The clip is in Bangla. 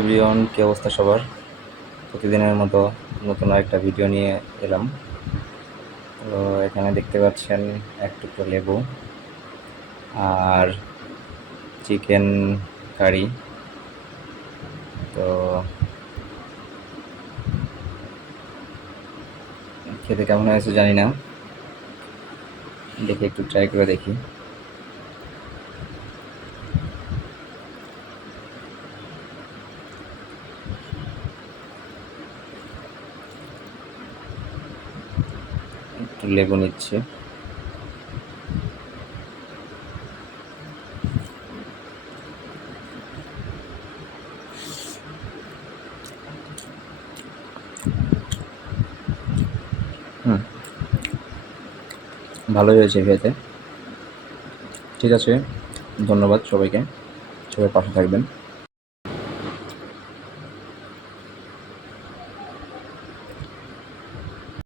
এভরিওয়ান, কী অবস্থা সবার? প্রতিদিনের মতো নতুন আরেকটা ভিডিও নিয়ে এলাম। তো এখানে দেখতে পাচ্ছেন এক টুকরো লেবু আর চিকেন কারি। তো খেতে কেমন হয়েছে জানি না, দেখি একটু ট্রাই করে দেখি। একটু লেবু নিচ্ছে। ভালোই হয়েছে খেতে। ঠিক আছে, ধন্যবাদ সবাইকে, সবাই পাশে থাকবেন।